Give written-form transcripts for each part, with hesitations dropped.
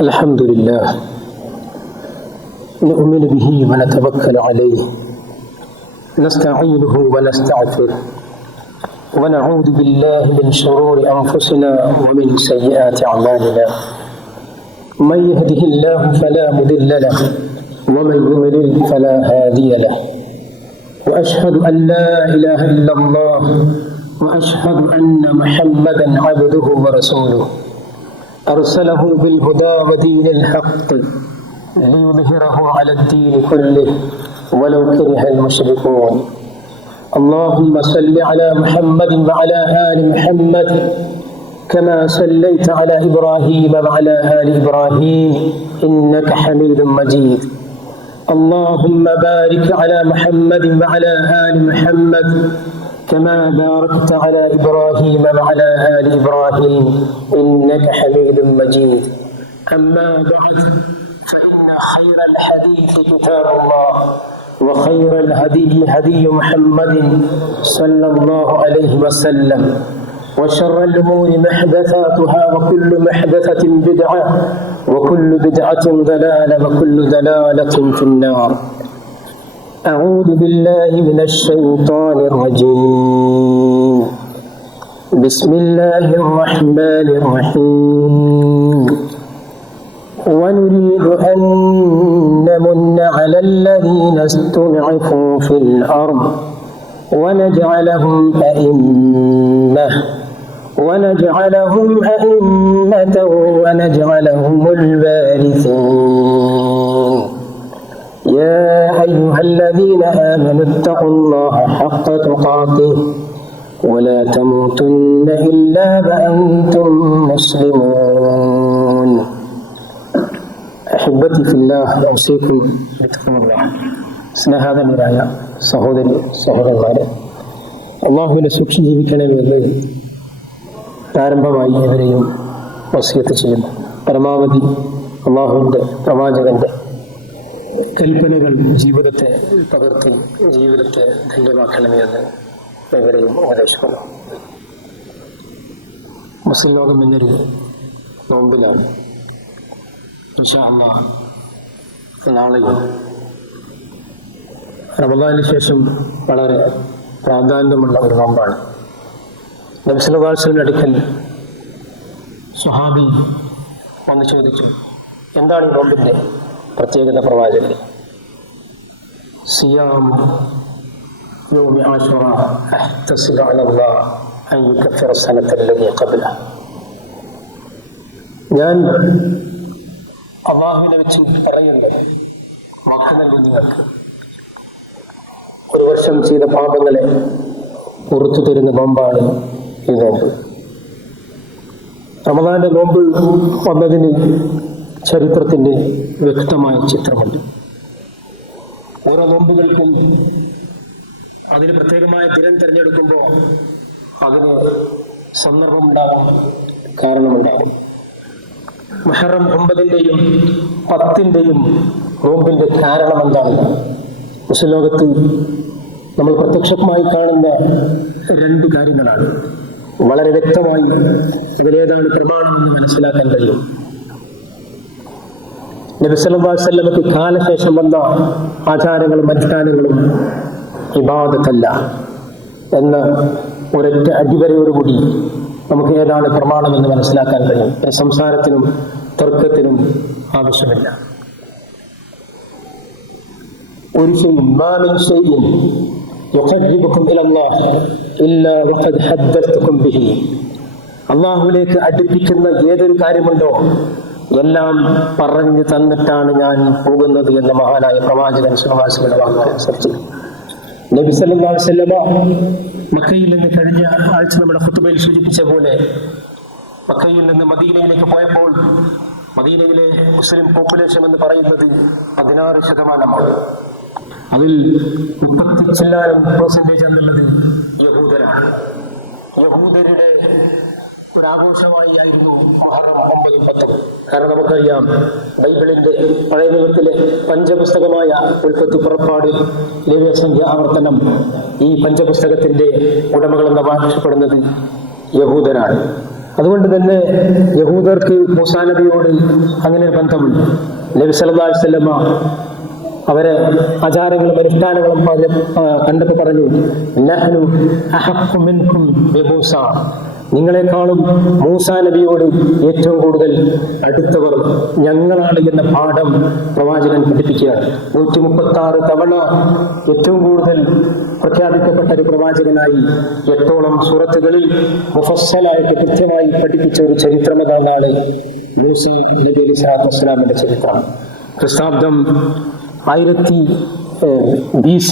الحمد لله نؤمن به ونتوكل عليه نستعينه ونستغفره ونعوذ بالله من شرور أنفسنا ومن سيئات أعمالنا من يهده الله فلا مضل له ومن يضلل فلا هادي له وأشهد أن لا إله إلا الله وأشهد أن محمدا عبده ورسوله أرسله بالهدى ودين الحق ليظهره على الدين كله ولو كره المشركون اللهم صل على محمد وعلى آل محمد كما صليت على إبراهيم وعلى آل إبراهيم إنك حميد مجيد اللهم بارك على محمد وعلى آل محمد كما باركت على إبراهيم وعلى آل إبراهيم إنك حميد مجيد أما بعد فإن خير الحديث كتاب الله وخير الهدي هدي محمد صلى الله عليه وسلم وشر الأمور محدثاتها وكل محدثة بدعة وكل بدعة ضلالة وكل ضلالة في النار أعوذ بالله من الشيطان الرجيم بسم الله الرحمن الرحيم ونريد أن نمن على الذين استضعفوا في الأرض ونجعلهم أئمة ونجعلهم الوارثين يا أيها الذين آمنوا اتقوا الله حق تقاته ولا تموتن إلا وأنتم مسلمون أحبتي في الله أوصيكم بتقوى الله സ്നേഹാധനരായ സഹോദരന്മാരെ, അള്ളാഹുവിനെ സൂക്ഷിച്ച് ജീവിക്കണമെന്ന് പ്രാരംഭമായി ഇവരെയും വസിയത്ത് ചെയ്യുന്നു. പരമാവധി അള്ളാഹുവിൻ്റെ പ്രവാചകന്റെ കൽപ്പനകൾ ജീവിതത്തെ പകർത്തി ജീവിതത്തെ ധന്യമാക്കണമേ എന്ന് ഇവരെയും ഉപദേശിക്കുന്നു. മുസ്ലിം ലോകം എന്നൊരു നോമ്പിലാണ്. ഇൻഷാ അല്ലാഹ് നാളെയും റമദാനിന് ശേഷം വളരെ പ്രാധാന്യമുള്ള ഒരു നോമ്പാണ്. നബി സല്ലല്ലാഹു അലൈഹി വസല്ലം അടുക്കൽ സ്വഹാബി വന്ന് ചോദിച്ചു, എന്താണ് ഈ നോമ്പിൻ്റെ പ്രത്യേകത? പ്രവാചകൻ സിയാം യൗമി ആശുറ അഹ്തസിബു അലല്ലാഹ് അൻ യുകഫിറ സനത അല്ലദീ ഖബ്ലഹ. ഞാൻ അല്ലാഹുവിനെ വെച്ച് പറയുന്നു, വാക്ക് നൽകും നിങ്ങൾക്ക്, ഒരു വർഷം ചെയ്ത പാപങ്ങളെ പുറത്തു തരുന്ന നോമ്പാണ് ഈ നോമ്പ്. റമദാന്റെ നോമ്പ് വന്നതിന് ചരിത്രത്തിന്റെ വ്യക്തമായ ചിത്രമുണ്ട്. ഓരോ നോമ്പുകൾക്കും അതിന് പ്രത്യേകമായ ദിനം തിരഞ്ഞെടുക്കുമ്പോൾ അതിന് സന്ദർഭമുണ്ടാകും, കാരണമുണ്ടാകും. മുഹറം 9-ന്റെയും 10-ന്റെയും നോമ്പിന്റെ കാരണം എന്താണ്? മുസ്ലിം ലോകത്ത് നമ്മൾ പ്രത്യക്ഷമായി കാണുന്ന രണ്ട് കാര്യങ്ങളാണ്. വളരെ വ്യക്തമായി ഇതിലേതാണ് പ്രമാണമെന്ന് മനസ്സിലാക്കാൻ കഴിയും. നബി സല്ലല്ലാഹു അലൈഹി വസല്ലമക്ക് കാലശേഷം വന്ന ആചാരങ്ങളും അനുഷ്ഠാനങ്ങളും ഇബാദത്തല്ല എന്ന ഒരൊറ്റ അടിവരയോടുകൂടി നമുക്ക് ഏതാണ് പ്രമാണമെന്ന് മനസ്സിലാക്കാൻ കഴിയും. സംസാരത്തിനും തർക്കത്തിനും ആവശ്യമില്ല. ഒരു ശൈഇൻ മാ മിൻ ശൈഇൻ യുഖർരിബുകും ഇലല്ലാഹ് ഇല്ലാ വഖദ് ഹദ്ദസ്തുകും ബിഹി. അല്ലാഹുവിലേക്ക് അടുപ്പിക്കുന്ന ഏതൊരു കാര്യമുണ്ടോ എല്ലാം പറഞ്ഞു തന്നിട്ടാണ് ഞാൻ പോകുന്നത് എന്ന മഹാനായ പ്രവാചകൻ സല്ലല്ലാഹു അലൈഹി വസല്ലം അനുസരിച്ച് നബി സല്ലല്ലാഹു അലൈഹി വസല്ലം മക്കയിൽ നിന്ന് കഴിഞ്ഞ ആഴ്ച നമ്മുടെ ഖുതുബയിൽ സൂചിപ്പിച്ച പോലെ മക്കയിൽ നിന്ന് മദീനയിലേക്ക് പോയപ്പോൾ മദീനയിലെ മുസ്ലിം പോപ്പുലേഷൻ എന്ന് പറയുന്നത് 16%. അതിൽ 30% എന്നുള്ളത് യഹൂദരാണ്. യഹൂദരുടെ ഒരാഘോഷമായി ആയിരുന്നു മുഹറം 9-ഉം 10-ഉം. കാരണം നമുക്കറിയാം, ബൈബിളിന്റെ പഴയ നിയമത്തിലെ പഞ്ചപുസ്തകമായ ഉൽപ്പത്തി, പുറപ്പാട്, ലേവ്യസംഖ്യ, ആവർത്തനം, ഈ പഞ്ചപുസ്തകത്തിന്റെ ഉടമകളെന്ന് അവകാശപ്പെടുന്നത് യഹൂദരാണ്. അതുകൊണ്ട് തന്നെ യഹൂദർക്ക് മൂസാ നബിയോട് അങ്ങനെ ഒരു ബന്ധമുണ്ട്. നബി സല്ലല്ലാഹു അലൈഹി വസല്ലമ അവരെ ആചാരങ്ങളും അനുഷ്ഠാനങ്ങളും കണ്ടപ്പോൾ പറഞ്ഞു, നഹ്നു അഹഖ്ഖു മിൻകും ബിമൂസ, നിങ്ങളെക്കാളും മൂസാ നബിയോട് ഏറ്റവും കൂടുതൽ അടുത്തവർ ഞങ്ങളാണ് എന്ന പാഠം പ്രവാചകൻ പഠിപ്പിക്കുകയാണ്. 136 തവണ ഏറ്റവും കൂടുതൽ പ്രഖ്യാപിക്കപ്പെട്ട ഒരു പ്രവാചകനായി 8ഓളം സൂറത്തുകളിൽ മുഫസ്സലായിട്ട് കൃത്യമായി പഠിപ്പിച്ച ഒരു ചരിത്രം എന്നാണ് മൂസാ നബി അലൈഹി സ്വലാത്തു വസ്സലാമിന്റെ ചരിത്രം. ക്രിസ്താബ്ദം 1000 BC,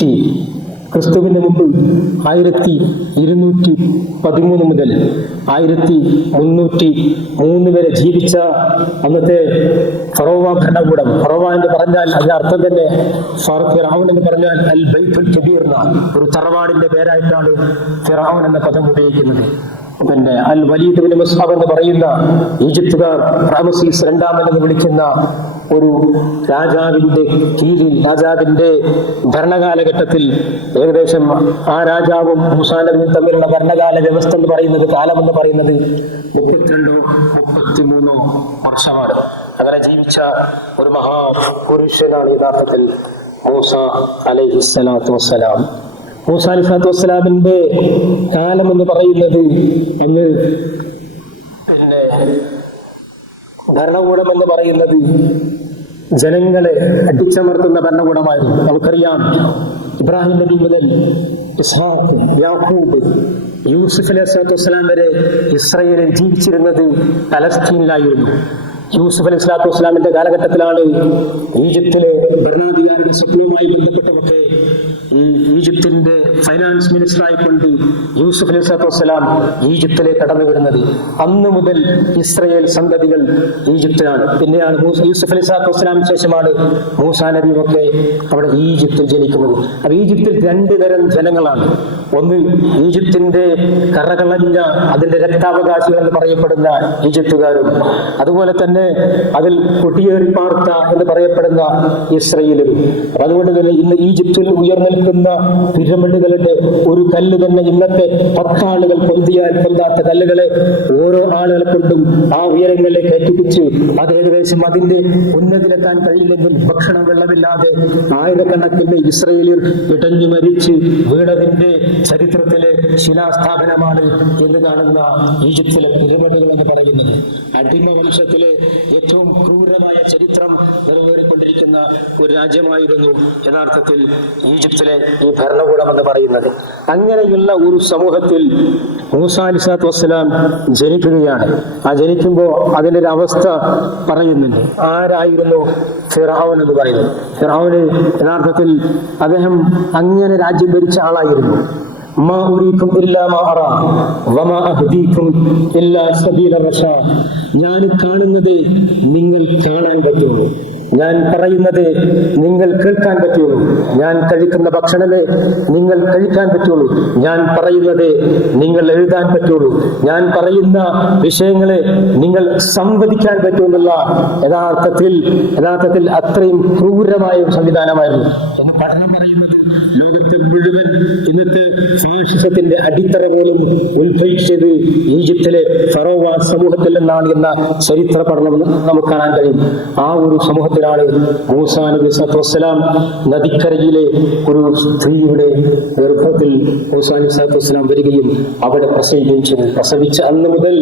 ക്രിസ്തുവിന് മുമ്പ് 1213 മുതൽ 1303 വരെ ജീവിച്ച അന്നത്തെ ഫറോവ ഭരണകൂടം. ഫറോവ എന്ന് പറഞ്ഞാൽ അതിന്റെ അർത്ഥം തന്നെ ഫിർഔൻ എന്ന് പറഞ്ഞാൽ അൽ ബൈത്തുൽ കബീർ എന്ന ഒരു തറവാടിന്റെ പേരായിട്ടാണ് ഫിർഔൻ എന്ന പദം ഉപയോഗിക്കുന്നത്. പിന്നെ അൽ വലീദ് ഇബ്നു മുസ്അബ് എന്ന് പറയുന്ന ഈജിപ്തുകാർ റാമസീസ് രണ്ടാമൻ എന്ന് വിളിക്കുന്ന ഒരു രാജാവിന്റെ കീഴിൽ, രാജാവിന്റെ ഭരണകാലഘട്ടത്തിൽ ഏകദേശം ആ രാജാവും മൂസാ നബിയും തമ്മിലുള്ള ഭരണകാല വ്യവസ്ഥ എന്ന് പറയുന്നത്, കാലം എന്ന് പറയുന്നത് 32-33 വർഷമാണ്. അങ്ങനെ ജീവിച്ച ഒരു മഹാപുരുഷനാണ് യഥാർത്ഥത്തിൽ മൂസാ അലൈഹിസ്സലാത്തു വസ്സലാം. മൂസാ അലൈഹിസ്സലാത്തു വസ്സലാമിന്റെ കാലം എന്ന് പറയുന്നത് അന്ന് പിന്നെ ഭരണകൂടം എന്ന് പറയുന്നത് ജനങ്ങളെ അടിച്ചമർത്തുന്ന ഭരണകൂടമായിരുന്നു. നമുക്കറിയാം, ഇബ്രാഹിം നബി മുതൽ ഇസ്ഹാഖ്, യാക്കൂബ്, യൂസുഫ് അലൈഹിസ്സലാത്തു വസ്സലാം വരെ ഇസ്രായേലിൽ ജീവിച്ചിരുന്നത് പലസ്തീനിലായിരുന്നു. യൂസുഫ് അലൈഹി സ്വലാത്തു വസ്സലാമിന്റെ കാലഘട്ടത്തിലാണ് ഈജിപ്തിലെ ഭരണാധികാരിയുടെ സ്വപ്നവുമായി ബന്ധപ്പെട്ടവർക്ക് ഈജിപ്തിന്റെ ഫൈനാൻസ് മിനിസ്റ്റർ ആയിക്കൊണ്ട് യൂസുഫ് അലൈഹി സ്വലാത്തു വസ്സലാം ഈജിപ്തിലേക്ക് കടന്നു വരുന്നത്. അന്ന് മുതൽ ഇസ്രായേൽ സന്തതികൾ ഈജിപ്തിലാണ്. പിന്നെയാണ് യൂസുഫ് അലൈഹി സ്വലാത്തു വസ്സലാമിന് ശേഷമാണ് മൂസാ നബിയും ഒക്കെ അവിടെ ഈജിപ്തിൽ ജനിക്കുന്നത്. അപ്പൊ ഈജിപ്തിൽ 2 തരം ജനങ്ങളാണ്. ഒന്ന് ഈജിപ്തിന്റെ കറകളഞ്ഞ അതിന്റെ രക്താവകാശികൾ എന്ന് പറയപ്പെടുന്ന ഈജിപ്തുകാരും, അതുപോലെ തന്നെ അതിൽ കുടിയേറി പാർത്ത എന്ന് പറയപ്പെടുന്ന ഇസ്രായേലും. അതുകൊണ്ട് തന്നെ ഇന്ന് ഈജിപ്തിൽ ഉയർന്നിൽക്കുന്ന പിരമിഡുകളുടെ ഒരു കല്ല് തന്നെ ഇന്നത്തെ 10 ആളുകൾ പൊന്തിയാൽ പൊന്താത്ത കല്ലുകളെ ഓരോ ആളുകളെ കൊണ്ടും ആ ഉയരങ്ങളിലേക്ക് എത്തിപ്പിച്ച് അത് ഏകദേശം അതിന്റെ ഉന്നതിയിലെത്താൻ കഴിയില്ലെങ്കിൽ ഭക്ഷണം വെള്ളമില്ലാതെ ആയിരക്കണക്കിന് ഇസ്രായേലിൽ ഇടഞ്ഞു മരിച്ച് വീണതിന്റെ ചരിത്രത്തിലെ ശിലാസ്ഥാപനമാണ് എന്ന് കാണുന്ന ഈജിപ്തിലെ പിരമിഡുകൾ എന്ന് പറയുന്നത്. അടിമ വംശത്തിലെ ഏറ്റവും ക്രൂരമായ ചരിത്രം നിറവേറിക്കൊണ്ടിരിക്കുന്ന ഒരു രാജ്യമായിരുന്നു യഥാർത്ഥത്തിൽ ഈജിപ്തിലെ ഈ ഭരണകൂടം എന്ന് പറയുന്നത്. അങ്ങനെയുള്ള ഒരു സമൂഹത്തിൽ മൂസാ അലൈഹിസ്സലാത്തു വസ്സലാം ജനിക്കുകയാണ്. ആ ജനിക്കുമ്പോൾ അതിൻ്റെ ഒരു അവസ്ഥ പറയുന്നുണ്ട്. ആരായിരുന്നു ഫിർഔൻ എന്ന് പറയുന്നത്? ഫിർഔന് യഥാർത്ഥത്തിൽ അദ്ദേഹം അങ്ങനെ രാജ്യം ഭരിച്ച ആളായിരുന്നു. മാ ഉരീക്കും ഇല്ലാ മാ അറാ വമാ അഹ്ദീക്കും ഇല്ലാ സബീല റശാദ്. ഞാൻ കാണുന്നത് നിങ്ങൾ കാണാൻ പറ്റുള്ളൂ, ഞാൻ പറയുന്നത് നിങ്ങൾ കേൾക്കാൻ പറ്റുള്ളൂ, ഞാൻ കഴിക്കുന്ന ഭക്ഷണമേ നിങ്ങൾ കഴിക്കാൻ പറ്റുള്ളൂ, ഞാൻ പറയുന്നത് നിങ്ങൾ എഴുതാൻ പറ്റുള്ളൂ, ഞാൻ പറയുന്ന വിഷയങ്ങളെ നിങ്ങൾ സംവദിക്കാൻ പറ്റുമെന്നുള്ള യഥാർത്ഥത്തിൽ അത്രയും ക്രൂരമായ ഒരു സംവിധാനമായിരുന്നു എന്ന് പഠനം പറയുന്നത്. ലോകത്തിൽ മുഴുവൻ ഇന്നത്തെ ഫാഷിസത്തിന്റെ അടിത്തറ പോലും ഉത്ഭവിച്ചത് ഈജിപ്തിലെ ഫറോവ സമൂഹത്തിൽ നിന്നാണ് എന്ന ചരിത്ര പഠനം നമുക്ക് കാണാൻ കഴിയും. ആ ഒരു സമൂഹത്തിലാണ് മൂസാ നബി സ്വല്ലല്ലാഹു അലൈഹി വസല്ലം നദിക്കരയിലെ ഒരു സ്ത്രീയുടെ ഗർഭത്തിൽ മൂസാ നബി സ്വല്ലല്ലാഹു അലൈഹി വസല്ലം വരികയും അവിടെ പ്രസവിക്കുകയും. പ്രസവിച്ച അന്ന് മുതൽ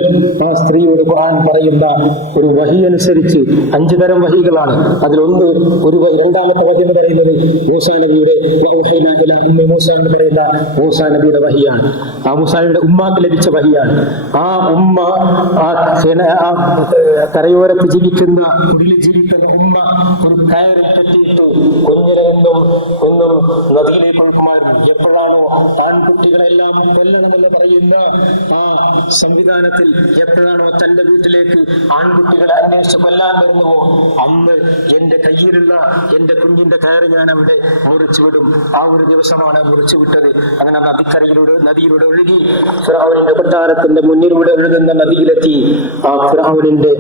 ആ സ്ത്രീയോട് ഖുർആൻ പറയുന്ന ഒരു വഹി അനുസരിച്ച് 5 തരം വഹികളാണ്. അതിലൊന്ന് രണ്ടാമത്തെ വഹി എന്ന് പറയുന്നത് മൂസാ നബിയുടെ മൂസ എന്ന് പറയുന്ന മൂസാ നബിയുടെ വഹിയാണ്. ആ മൂസാ നബിയുടെ ഉമ്മാക്ക് ലഭിച്ച വഹിയാണ്. ആ ഉമ്മ ആ കരയോരത്ത് ജീവിക്കുന്ന ഉമ്മ ഒരു കയറിൽ കെട്ടിയിട്ട് കുഞ്ഞിനെ ഒന്നും നദിയിലേക്ക് ഒഴുക്കുമായിരുന്നു. എപ്പോഴാണോ ആൺകുട്ടികളെല്ലാം കൊല്ലണമെന്ന് പറയുന്ന ആ സംവിധാനത്തിൽ എപ്പോഴാണോ തന്റെ വീട്ടിലേക്ക് ആൺകുട്ടികളെ അന്വേഷിച്ച് കൊല്ലാൻ വരുന്നുവോ അന്ന് എന്റെ കയ്യിലുള്ള എന്റെ കുഞ്ഞിന്റെ കയറ് ഞാൻ അവിടെ മുറിച്ചുവിടും. ആ ഒരു ദിവസമാണ് മുറിച്ചു വിട്ടത്. അങ്ങനെ നദിയിലൂടെ ഒഴുകി ഫിർഔനിന്റെ കൊട്ടാരത്തിന്റെ മുന്നിലൂടെ ഒഴുകുന്ന നദിയിലെത്തി. ആ ഫിർഔനിന്റെ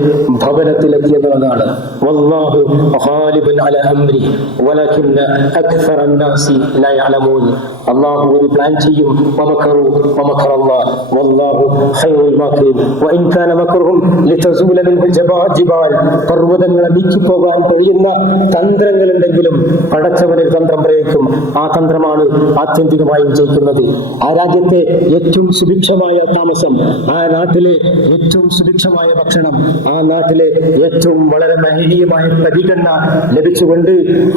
ഭവനത്തിലെത്തിയെന്നുള്ളതാണ്. വല്ലാഹു ഗാലിബുൻ അലാ അംരി വലകിന്ന അക്സറൻ നാസി ലാ യഅലമൂൻ. അല്ലാഹു ഒരു പ്ലാൻ ചെയ്യും. വമകറു വമകറല്ലാഹ് വല്ലാഹു ഖൈറുൽ മാകിരീൻ. വഇൻ കാന മക്റുഹും ലിതസൂല മിൻഹുൽ ജിബാൽ. പർവ്വതങ്ങളെ നീക്കിപ്പോകാൻ കഴിയുന്ന തന്ത്രങ്ങളുണ്ടെങ്കിലും പടച്ചവനൊരു തന്ത്രം പ്രയോഗിക്കും. ആ തന്ത്രമാണ് ആത്യന്തികമായി വിജയിക്കുന്നത്. ആ രാജ്യത്തെ ഏറ്റവും സുഭിക്ഷമായ താമസം, ആ നാട്ടിലെ ഏറ്റവും സുഭിക്ഷമായ ഭക്ഷണം, ആ നാട്ടിലെ ഏറ്റവും വളരെ മഹനീയമായ പരിഗണന ലഭിച്ചുകൊണ്ട്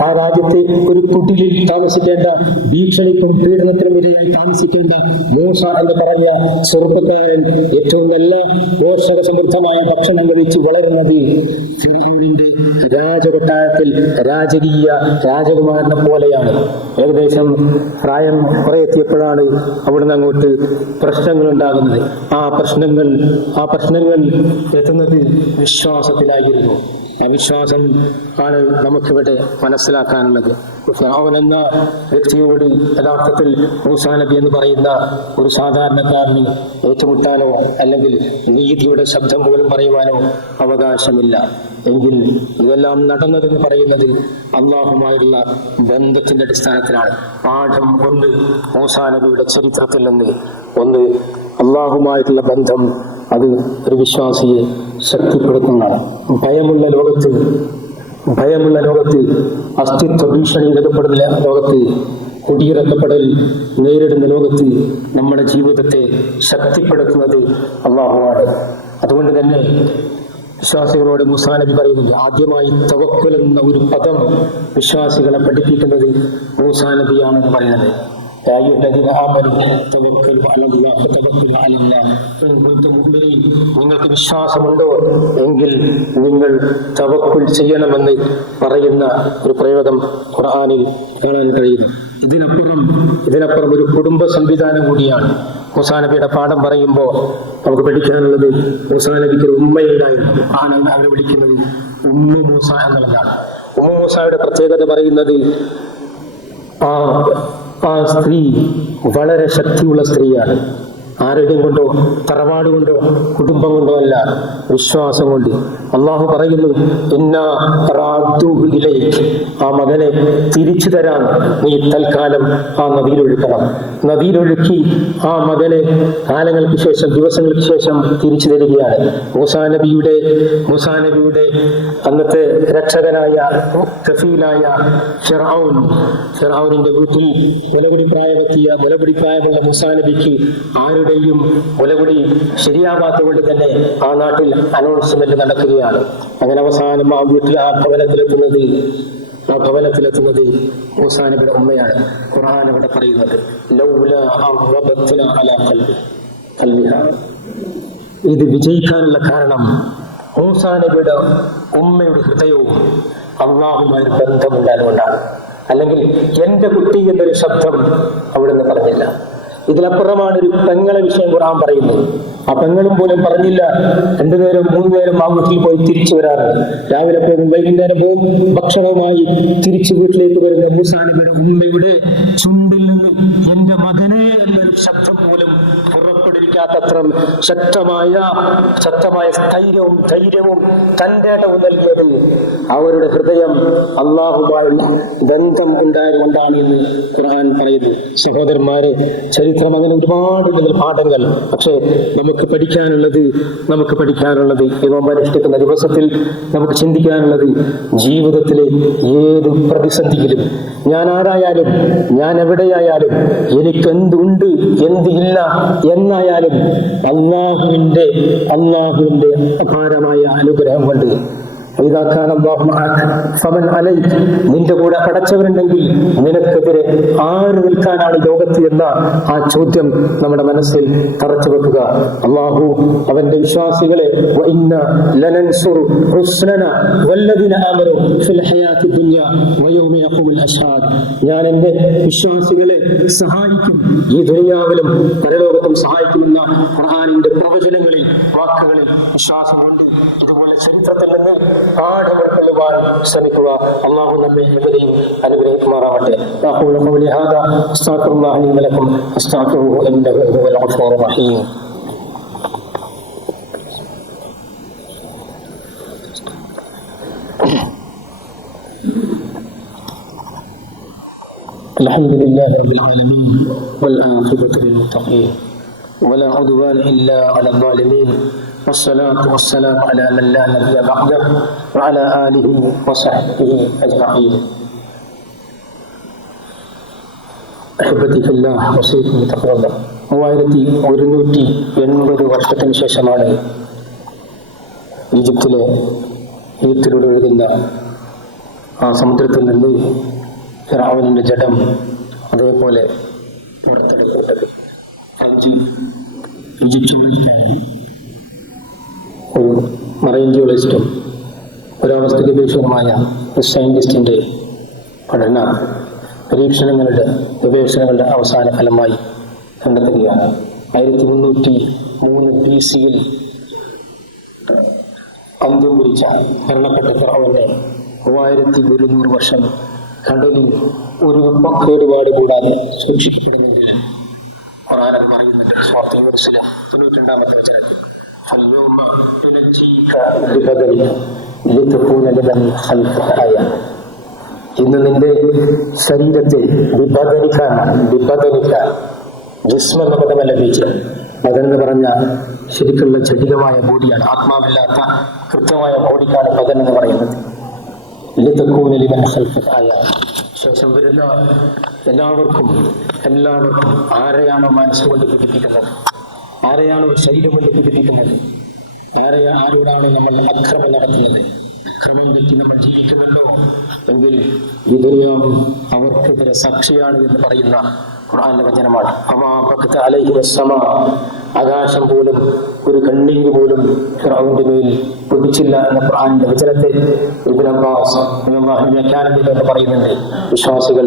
ആ രാജ്യത്തെ ഒരു കുടിലിൽ താമസിക്കേണ്ട, ഭീഷണിക്കും പീഡനത്തിനും ഇരയായി താമസിക്കേണ്ട മൂസ എന്ന് പറഞ്ഞ ചെറുപ്പക്കാരൻ ഏറ്റവും നല്ല പോഷക സമൃദ്ധമായ ഭക്ഷണം കഴിച്ച് വളരുന്നത് ഫിർഔനിന്റെ രാജകൊട്ടാരത്തിൽ രാജകീയ രാജകുമാരനെ പോലെയാണ്. ഏകദേശം പ്രായം കുറെ എത്തിയപ്പോഴാണ് അവിടുന്ന് അങ്ങോട്ട് പ്രശ്നങ്ങൾ ഉണ്ടാകുന്നത്. ആ പ്രശ്നങ്ങൾ എത്തുന്നത് വിശ്വാസത്തിലായിരുന്നു. അവിശ്വാസം ആണ് നമുക്കിവിടെ മനസ്സിലാക്കാനുള്ളത്. ഫിർഔൻ എന്ന വ്യക്തിയോട് യഥാർത്ഥത്തിൽ മൂസാ നബി എന്ന് പറയുന്ന ഒരു സാധാരണക്കാരന് ഏറ്റുമുട്ടാനോ അല്ലെങ്കിൽ നീതിയുടെ ശബ്ദം പോലും പറയുവാനോ അവകാശമില്ല. എങ്കിൽ ഇതെല്ലാം നടന്നതെന്ന് പറയുന്നത് അള്ളാഹുമായുള്ള ബന്ധത്തിന്റെ അടിസ്ഥാനത്തിലാണ്. പാഠം ഒന്ന് മൂസാ നബിയുടെ ചരിത്രത്തിൽ നിന്ന് ഒന്ന്, അള്ളാഹുമായിട്ടുള്ള ബന്ധം അത് ഒരു വിശ്വാസിയെ ശക്തിപ്പെടുത്തുന്നതാണ്. ഭയമുള്ള ലോകത്ത് അസ്തിത്വ ഭീഷണി നേരിടപ്പെടുന്ന ലോകത്ത്, കുടിയിറക്കപ്പെടൽ നേരിടുന്ന ലോകത്ത് നമ്മുടെ ജീവിതത്തെ ശക്തിപ്പെടുത്തുന്നത് അള്ളാഹുവാണ്. അതുകൊണ്ട് തന്നെ വിശ്വാസികളോട് മൂസാ നബി പറയുന്നത്, ആദ്യമായി തവക്കുൽ എന്ന ഒരു പദം വിശ്വാസികളെ പഠിപ്പിക്കുന്നത് മൂസാ നബിയാണെന്ന് പറയുന്നത്. നിങ്ങൾക്ക് വിശ്വാസമുണ്ടോ എങ്കിൽ നിങ്ങൾ തവക്കുൽ ചെയ്യണമെന്ന് പറയുന്ന ഒരു പ്രയോഗം ഖുർആനിൽ കാണാൻ കഴിയുന്നു. ഇതിനപ്പുറം ഒരു കുടുംബ സംവിധാനം കൂടിയാണ്. മൂസാ നബിയുടെ പാഠം പറയുമ്പോൾ നമുക്ക് പഠിക്കാനുള്ളത്, മൂസാ നബിക്ക് ഒരു ഉമ്മയുണ്ടായിരുന്നു. അവരെ വിളിക്കുന്നത് ഉമ്മു മൂസ എന്നുള്ളതാണ്. ഉമ്മു മൂസയുടെ പ്രത്യേകത പറയുന്നത്, ആ സ്ത്രീ വളരെ ശക്തിയുള്ള സ്ത്രീയാണ്. ആരോഗ്യം കൊണ്ടോ തറവാട് കൊണ്ടോ കുടുംബം കൊണ്ടോ അല്ല, വിശ്വാസം കൊണ്ട്. അള്ളാഹു പറയുന്നു, ആ മകനെ തിരിച്ചു തരാൻ നീ തൽക്കാലം ആ നദിയിലൊഴുക്കണം. നദിയിലൊഴുക്കി ആ മകനെ കാലങ്ങൾക്ക് ശേഷം, ദിവസങ്ങൾക്ക് ശേഷം തിരിച്ചു തരികയാണ്. മൂസാ നബിയുടെ അന്നത്തെ രക്ഷകനായ കഫീലായ ഫിർഔനിന്റെ വീട്ടിൽ മുലകുടി പ്രായമുള്ള മൂസാ നബിക്ക് ആരുടെയും മുലകുടി ശരിയാവാത്ത കൊണ്ട് തന്നെ ആ നാട്ടിൽ അനൗൺസ്മെന്റ് നടക്കുകയാണ്. അങ്ങനെ അവസാനം ആ വീട്ടിൽ ആ ഭവനത്തിലെത്തുന്നത് മൂസാ നബിയുടെ ഉമ്മയാണ്. ഖുർആൻ അവിടെ പറയുന്നത്, ഇത് വിജയിക്കാനുള്ള കാരണം മൂസാ നബിയുടെ ഉമ്മയുടെ ഹൃദയവും അള്ളാഹുമായി ബന്ധമുണ്ടായതുകൊണ്ടാണ്. അല്ലെങ്കിൽ എന്റെ കുട്ടി എന്നൊരു ശബ്ദം അവിടുന്ന് പറഞ്ഞില്ല. ഇതിനപ്പുറമാണ് ഒരു പെങ്ങളെ വിഷയം ഖുർആൻ പറയുന്നത്. ആ പെങ്ങളും പോലും പറഞ്ഞില്ല. 2 നേരം 3 നേരം ആ വീട്ടിൽ പോയി തിരിച്ചു വരാറുണ്ട്. രാവിലെ പോകും, വൈകുന്നേരം പോകും. ഭക്ഷണവുമായി തിരിച്ചു വീട്ടിലേക്ക് വരുന്ന മൂസാ നബിയുടെ ഉമ്മയുടെ ചുണ്ടിൽ നിന്ന് എന്റെ മകനെ എന്നൊരു ശബ്ദം പോലും പുറപ്പെടിക്കാത്തത്ര ശക്തമായ ധൈര്യവും തന്റെ ഇടവും നൽകിയത് അവരുടെ ഹൃദയം അള്ളാഹുമായുള്ള ബന്ധം ഉണ്ടായതുകൊണ്ടാണ് എന്ന് ഖുർആൻ പറയുന്നു. സഹോദരന്മാരെ, ചരിത്രം അങ്ങനെ ഒരുപാട് പാഠങ്ങൾ. പക്ഷേ നമുക്ക് പഠിക്കാനുള്ളത് ഈ നോമ്പ് അനുഷ്ഠിക്കുന്ന ദിവസത്തിൽ നമുക്ക് ചിന്തിക്കാനുള്ളത്, ജീവിതത്തിലെ ഏത് പ്രതിസന്ധിയിലും, ഞാൻ ആരായാലും, ഞാൻ എവിടെയായാലും, എനിക്ക് എന്തുണ്ട് എന്തില്ല എന്നായാലും അള്ളാഹുവിന്റെ അപാരമായ അനുഗ്രഹം കൊണ്ട്, നിന്റെ കൂടെ പടച്ചവരുണ്ടെങ്കിൽ നിനക്കെതിരെ ആര് നിൽക്കാനാണ് ലോകത്ത് എന്ന ആ ചോദ്യം നമ്മുടെ മനസ്സിൽ തറച്ചു വെക്കുക. അള്ളാഹു അവന്റെ വിശ്വാസികളെ ഞാൻ എന്റെ വിശ്വാസികളെ സഹായിക്കും, ഈ ദുനിയാവിലും പരലോകത്തും സഹായിക്കുമെന്ന ഖുർആനിന്റെ പ്രവചനങ്ങളിൽ, വാക്കുകളിൽ വിശ്വാസം കൊണ്ട് ഇതുപോലെ ചരിത്രത്തിൽ നിന്ന് പാഠം ഉൾക്കൊള്ളുവാൻ ശ്രമിക്കുക. അള്ളാഹു നമ്മെ എവരെയും അനുഗ്രഹിക്കുമാറാവട്ടെ. അഖൂലു ഖൗലി ഹാദാ അസ്തഗ്ഫിറുല്ലാഹ ലി വലക്കും അസ്തഗ്ഫിറുഹു ഇന്നഹു ഹുവൽ ഗഫൂറുർ റഹീം. الحمد لله رب العالمين والعاقبة للمتقين ولا عدوان إلا على الظالمين والصلاة والسلام على من لا نبي بعده وعلى آله وصحبه أجمعين. أحبتي في الله وصيكم بتقوى الله. 1180 വർഷത്തിന് ശേഷമാണ് ഈജിപ്തിലൂടെ ഒഴുകുന്ന ആ സമുദ്രത്തിൽ നിന്ന് ഫിർഔനിന്റെ ജഡം അതേപോലെ പുറത്തെടുക്കപ്പെട്ടത്. 5 ഈജിപ്ഷ്യക്കാരും ഒരു മറൈൻ ജിയോളജിസ്റ്റും പുരാവസ്തു ഗവേഷകനുമായ ഒരു സയന്റിസ്റ്റിന്റെ പഠന ഗവേഷണങ്ങളുടെ അവസാന ഫലമായി കണ്ടെത്തുകയാണ് 1303 BC-യിൽ അന്ത്യം കുറിച്ച മരണപ്പെട്ട ഫിർഔനെ 3100 വർഷം കടലിൽ ഒരു കേടുപാട് കൂടാതെ സൂക്ഷിക്കപ്പെടുന്നെങ്കിൽ ഖുർആൻ പറയുന്നുണ്ട്. സൂറത്തുൽ മുർസല 92-ാമത്തെ വചനത്തിൽ ഫൽയൗമ തുനജ്ജീക ബിബദനിക ലിതകൂന ലിമൻ ഖൽഫക ആയ. ഇന്ന് നിന്റെ ശരീരത്തിൽ ബിബദനിക ജിസ്മ എന്ന പദമല്ല ഉപയോഗിച്ചത്. ബദൻ പറഞ്ഞ ശരിക്കുള്ള ജടികമായ ബോഡിയാണ്, ആത്മാവില്ലാത്ത കൃത്യമായ ബോഡിക്കാണ് ബദൻ എന്ന് പറയുന്നത്. ലിതകൂന ലിമൻ ഖൽഫക ആയ. ശേഷം വരുന്ന എല്ലാവർക്കും ആരെയാണോ മനസ്സുകൊണ്ട് പിടിപ്പിക്കുന്നത്, ആരെയാണോ ശരീരം കൊണ്ട് പിടിപ്പിക്കുന്നത്, ആരോടാണോ നമ്മൾ അക്രമം നടത്തുന്നത്, അക്രമം തെറ്റി നമ്മൾ ജീവിക്കുമല്ലോ എങ്കിൽ ഈ ദുനിയാവ് അവർക്കെതിരെ സാക്ഷിയാണ് എന്ന് പറയുന്ന ഖുർആന്റെ വചനമാണ്. ആകാശം പോലും ഒരു കണ്ണീര് പോലും ഫിർഔന്റെ മേൽ പിടിച്ചില്ല എന്ന ഖുർആന്റെ വചനത്തെ ഇബ്നു അബ്ബാസ് വ്യാഖ്യാനത്തിലൂടെ പറയുന്നുണ്ട്. വിശ്വാസികൾ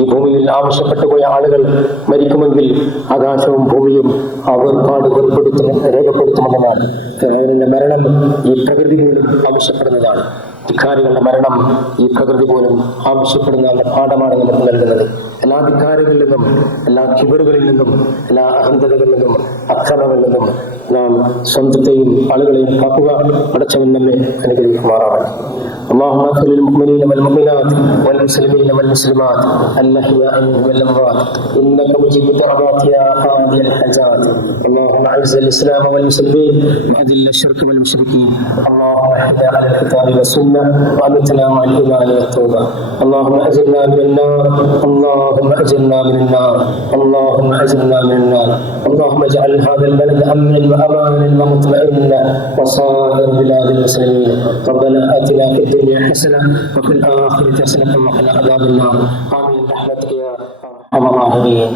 ഈ ഭൂമിയിൽ ആവശ്യപ്പെട്ടു പോയ ആളുകൾ മരിക്കുമെങ്കിൽ ആകാശവും ഭൂമിയും അവർക്കാട് രേഖപ്പെടുത്തുമെന്നാണ്. ഫിർഔനിന്റെ മരണം ഈ പ്രകൃതി പോലും ആവശ്യപ്പെടുന്നതാണ്. ധിക്കാരികളുടെ മരണം ഈ പ്രകൃതി പോലും ആവശ്യപ്പെടുന്ന പാഠമാണ് നമുക്ക് നൽകുന്നത്. എല്ലാ ധിക്കാരങ്ങളിൽ നിന്നും, എല്ലാ കിബറുകളിൽ നിന്നും, എല്ലാ അഹന്തതകളിൽ നിന്നും, അക്രമങ്ങളിൽ നിന്നും നാം സ്വന്തത്തെയും ആളുകളെയും കാക്കുക. അടച്ചവൻ നമ്മെ അനുഗ്രഹിക്കുമാറാവട്ടെ. اللهم اغفر للمؤمنين والمؤمنات والمسلمين والمسلمات الأحياء والأموات إنك مجيب الدعوات يا قاضي الحاجات. اللهم أعز الإسلام والمسلمين وأذل الشرك والمشركين. اللهم اهدنا على الكتاب والسنة وأمتنا مع الإيمان والتوبة. اللهم أجرنا من النار، اللهم أجرنا من النار، اللهم أجرنا من النار. اللهم اجعل هذا البلد أمنا وأمانا ومطمئنا وسائر بلاد المسلمين. ربنا آتنا في الدنيا حسنة وفي الآخرة حسنة وقنا عذاب النار. آمين برحمتك يا أرحم الراحمين.